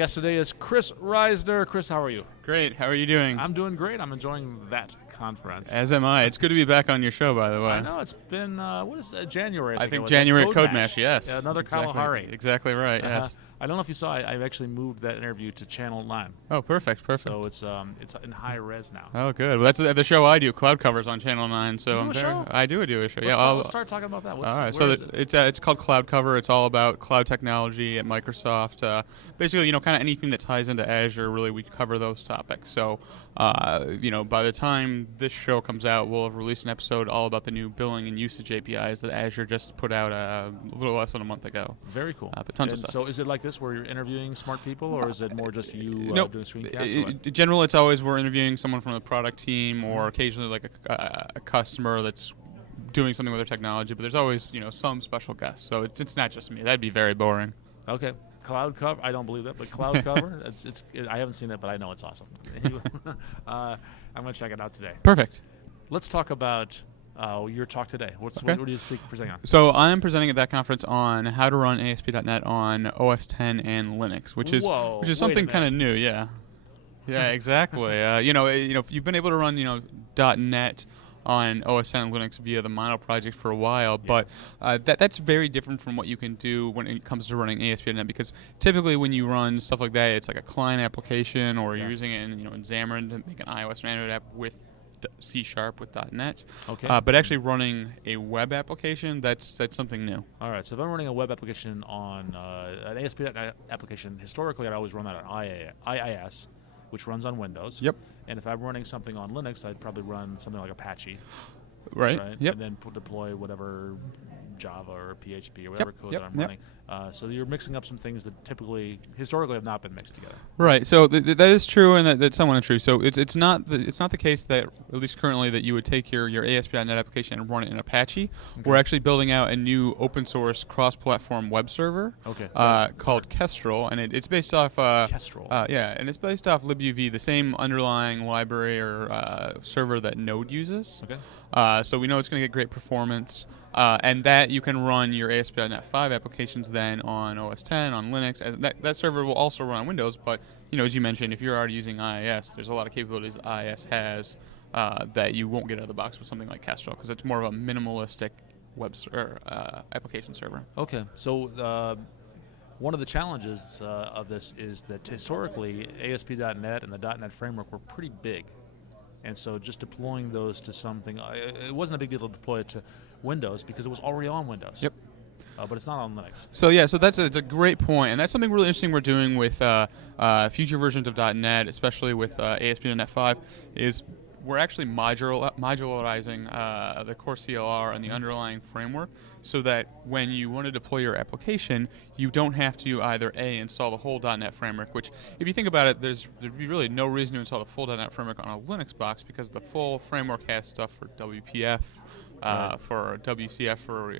guest today is Chris Risner. Chris, how are you? Great. How are you doing? I'm doing great. I'm enjoying that conference. As am I. It's good to be back on your show, by the way. I know. It's been, January. I think January at Code Mash, yes. Yeah, another exactly, Kalahari. Exactly right, yes. I don't know if you saw, I actually moved that interview to Channel 9. Oh, perfect. So it's in high res now. Oh, good. Well, that's the show I do, Cloud Covers on Channel 9. So You do a show? I do a show. Let's start talking about that. All right. So it's called Cloud Cover. It's all about cloud technology at Microsoft. Basically, kind of anything that ties into Azure, really, we cover those topics. So, by the time this show comes out, we'll have released an episode all about the new billing and usage APIs that Azure just put out a little less than a month ago. Very cool. But tons of stuff. So is it like this where you're interviewing smart people, or is it more just you nope. doing screencasts? In general, it's always we're interviewing someone from the product team, or occasionally like a customer that's doing something with their technology. But there's always some special guest. So it's not just me. That'd be very boring. Okay. Cloud Cover, I don't believe that, but Cloud Cover, I haven't seen it, but I know it's awesome. I'm going to check it out today. Perfect. Let's talk about your talk today. What are you presenting on? So I'm presenting at that conference on how to run ASP.NET on OS 10 and Linux, which is something kind of new. Yeah. Yeah, exactly. If you've been able to run .NET on OS 10 and Linux via the Mono project for a while, but that's very different from what you can do when it comes to running ASP.NET, because typically when you run stuff like that, it's like a client application, or you're using it in Xamarin to make an iOS or Android app with C# with .NET. Okay. But actually running a web application, that's something new. All right. So if I'm running a web application on an ASP.NET application, historically I'd always run that on IIS, which runs on Windows. Yep. And if I'm running something on Linux, I'd probably run something like Apache. Right. Yep. And then deploy whatever Java or PHP or whatever code that I'm running. So you're mixing up some things that historically have not been mixed together. Right. So that is true, and that's somewhat untrue. So it's not the case that, at least currently, that you would take your ASP.NET application and run it in Apache. Okay. We're actually building out a new open source cross-platform web server called Kestrel, and it's based off Kestrel. And it's based off libuv, the same underlying library or server that Node uses. Okay. So we know it's going to get great performance. And that you can run your ASP.NET 5 applications then on OS 10, on Linux. That server will also run on Windows, but as you mentioned, if you're already using IIS, there's a lot of capabilities that IIS has that you won't get out of the box with something like Kestrel, because it's more of a minimalistic application server. Okay, so one of the challenges of this is that historically ASP.NET and the .NET framework were pretty big. And so just deploying those to something, it wasn't a big deal to deploy it to Windows because it was already on Windows. Yep. But it's not on Linux. So it's a great point, and that's something really interesting we're doing with future versions of .NET, especially with ASP.NET 5, is we're actually modularizing the core CLR and the underlying framework, so that when you want to deploy your application, you don't have to either install the whole .NET framework, which, if you think about it, there'd be really no reason to install the full .NET framework on a Linux box, because the full framework has stuff for WPF, for WCF, for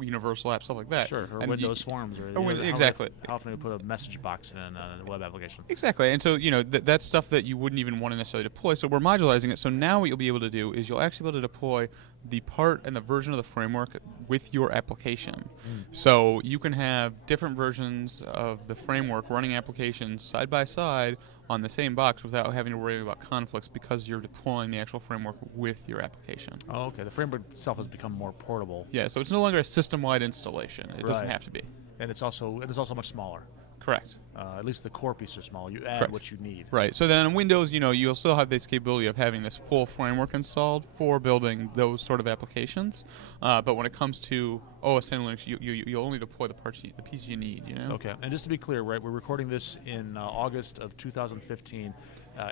universal apps, stuff like that. Sure, or Windows Forms. Exactly. How often do you put a message box in a web application? Exactly, and so that's stuff that you wouldn't even want to necessarily deploy. So we're modularizing it. So now what you'll be able to do is you'll actually be able to deploy the part and the version of the framework with your application. So you can have different versions of the framework running applications side by side on the same box without having to worry about conflicts, because you're deploying the actual framework with your application. Oh, okay. The framework itself has become more portable. Yeah, so it's no longer a system-wide installation. It doesn't have to be. And it's also much smaller. Correct. At least the core pieces are small. You add what you need. Right. So then on Windows, you'll still have this capability of having this full framework installed for building those sort of applications. But when it comes to OS 10 Linux, you only deploy the pieces you need. Okay. And just to be clear, right, we're recording this in August of 2015.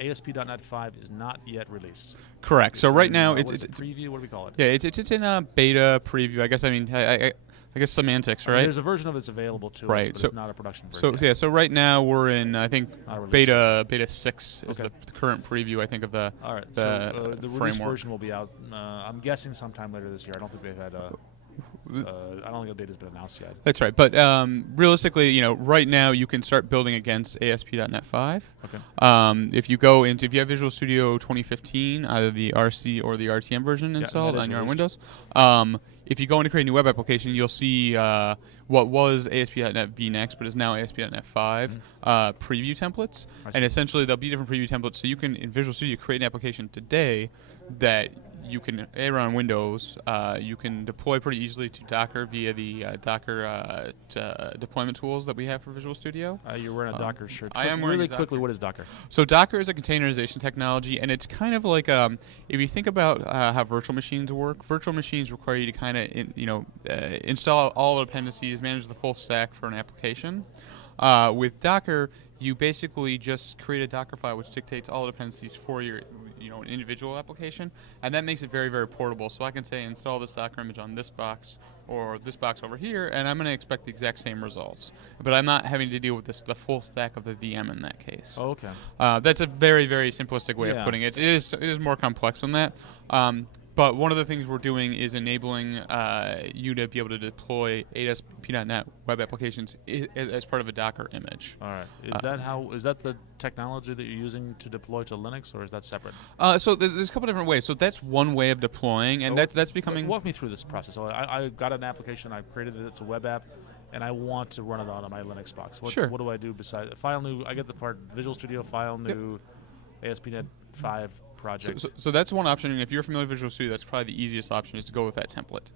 ASP.NET 5 is not yet released. Correct. So right now it's a preview. What do we call it? Yeah, it's in a beta preview. I guess semantics, right? There's a version of it's available to us, but it's not a production version. So right now we're in, I think, beta 6 is the current preview, I think, of the All right. the the release version will be out, I'm guessing, sometime later this year. I don't think they've had I don't think the data's been announced yet. That's right. But realistically, right now you can start building against ASP.NET 5. Okay. If you have Visual Studio 2015, either the RC or the RTM version installed on your Windows, if you go in to create a new web application, you'll see what was ASP.NET vNext, but is now ASP.NET 5 preview templates. And essentially, there'll be different preview templates. So you can, in Visual Studio, create an application today that you can run Windows. You can deploy pretty easily to Docker via the Docker deployment tools that we have for Visual Studio. You're wearing a Docker shirt. I am wearing really quickly. What is Docker? So Docker is a containerization technology, and it's kind of like if you think about how virtual machines work. Virtual machines require you to kind of install all the dependencies, manage the full stack for an application. With Docker, you basically just create a Docker file which dictates all the dependencies for your an individual application, and that makes it very, very portable. So I can say install this Docker image on this box or this box over here, and I'm going to expect the exact same results. But I'm not having to deal with the full stack of the VM in that case. Oh, okay. That's a very, very simplistic way of putting it. It is more complex than that. But one of the things we're doing is enabling you to be able to deploy ASP.NET web applications as part of a Docker image. All right. Is that the technology that you're using to deploy to Linux, or is that separate? So there's a couple different ways. So that's one way of deploying, and that's becoming. Walk me through this process. So I got an application. I've created it. It's a web app, and I want to run it on my Linux box. Sure. What do I do besides file new? I get the part Visual Studio file new, ASP.NET 5 project. So that's one option, and if you're familiar with Visual Studio, that's probably the easiest option, is to go with that template.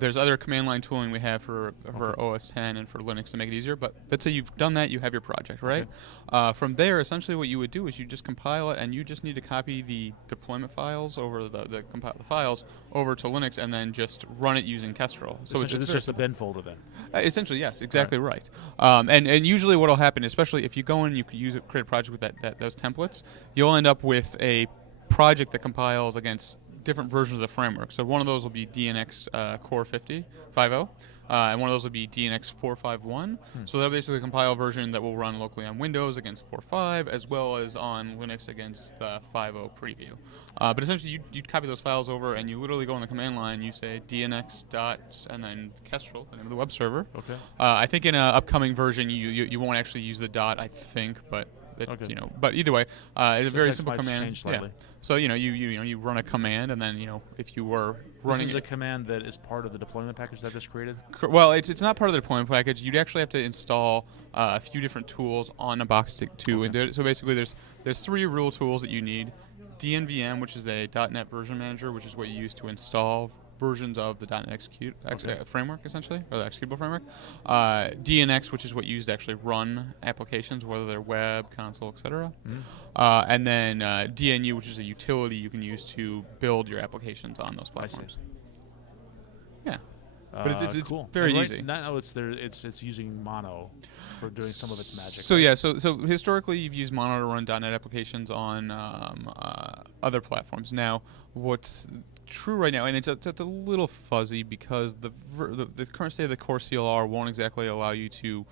There's other command line tooling we have for OS 10 and for Linux to make it easier, but let's say you've done that, you have your project, right? Okay. From there, essentially what you would do is you just compile it, and you just need to copy the deployment files over the files over to Linux, and then just run it using Kestrel. So it's just a bin folder then? Essentially, yes, exactly right. And usually what will happen, especially if you go in and you create a project with those templates, you'll end up with a project that compiles against different versions of the framework. So one of those will be DNX Core 50, and one of those will be DNX 4.5.1. So that'll basically compile a version that will run locally on Windows against 4.5, as well as on Linux against the 5.0 preview. But essentially, you'd copy those files over, and you literally go on the command line, you say DNX dot, and then Kestrel, the name of the web server. Okay. I think in an upcoming version, you won't actually use the dot, I think, but but either way, it's a very simple command. Yeah. So you run a command, and then if you were running, this is a command that is part of the deployment package that just created. Well, it's not part of the deployment package. You'd actually have to install a few different tools on a box to do it. So basically, there's 3 real tools that you need: DNVM, which is a .NET version manager, which is what you use to install versions of the .NET framework, essentially, or the executable framework. DNX, which is what you use to actually run applications, whether they're web, console, etc. And then DNU, which is a utility you can use to build your applications on those platforms. Yeah, but it's cool. Very easy. Now it's using Mono for doing some of its magic. So yeah, so historically you've used Mono to run .NET applications on other platforms. Now, what's true right now, and it's a little fuzzy because the current state of the core CLR won't exactly allow you to,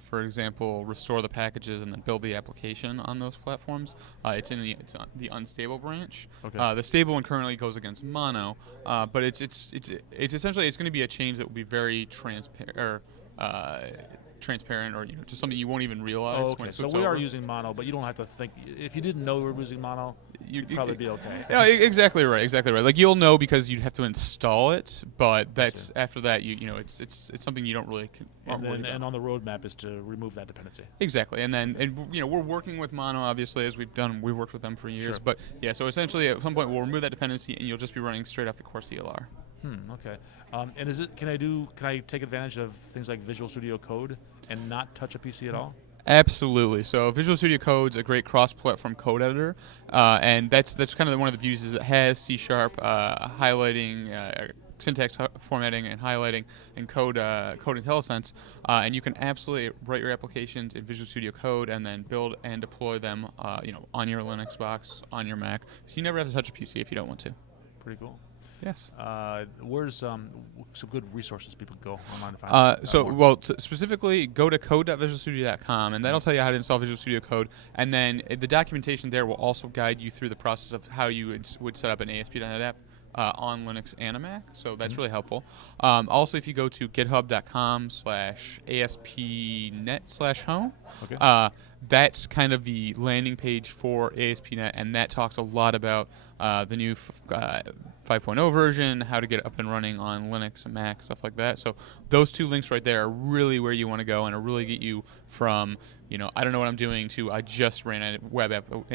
for example, restore the packages and then build the application on those platforms. It's on the unstable branch. Okay. The stable one currently goes against Mono, but it's essentially going to be a change that will be very transparent, or just something you won't even realize. Oh, okay. So we are using Mono, but you don't have to think. If you didn't know we were using Mono, you'd probably be okay. Yeah, exactly right. Like you'll know because you'd have to install it, but that's after that. It's something you don't really. And on the roadmap is to remove that dependency. Exactly, and we're working with Mono obviously, as we've worked with them for years. Sure. But yeah, so essentially at some point we'll remove that dependency, and you'll just be running straight off the core CLR. Okay. And can I take advantage of things like Visual Studio Code and not touch a PC at all? Absolutely. So Visual Studio Code's a great cross-platform code editor, and that's kind of one of the beauties is it has C# highlighting, syntax formatting and highlighting, and code IntelliSense, and you can absolutely write your applications in Visual Studio Code and then build and deploy them, on your Linux box, on your Mac. So you never have to touch a PC if you don't want to. Pretty cool. Yes. Where's some good resources people can go online to find? Specifically, go to code.visualstudio.com, and that'll tell you how to install Visual Studio Code. And then the documentation there will also guide you through the process of how you would set up an ASP.NET app on Linux and a Mac, so that's really helpful. Also, if you go to github.com/ASP.NET/home, Okay. that's kind of the landing page for ASP.NET, and that talks a lot about the new 5.0 version, how to get it up and running on Linux and Mac, stuff like that. So those two links right there are really where you want to go, and it'll really get you from, I don't know what I'm doing, to I just ran a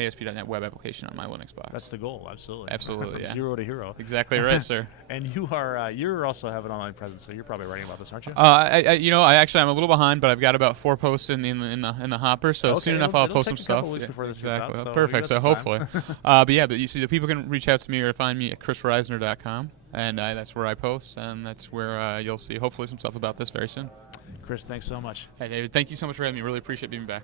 ASP.NET web application on my Linux box. That's the goal, absolutely. Absolutely, From yeah. zero to hero. Exactly right, sir. And you're also have an online presence, so you're probably writing about this, aren't you? I'm a little behind, but I've got about 4 posts in the hopper. So Okay, soon enough, I'll it'll post take some a couple stuff. weeks before this gets Exactly. out, so Perfect. we So got some hopefully, time. but you see, the people can reach out to me or find me at chrisrisner.com, and that's where I post, and that's where you'll see hopefully some stuff about this very soon. Chris, thanks so much. Hey, David, thank you so much for having me. Really appreciate being back.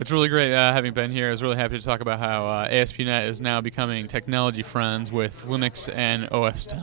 It's really great having been here. I was really happy to talk about how ASP.NET is now becoming technology friends with Linux and OS 10.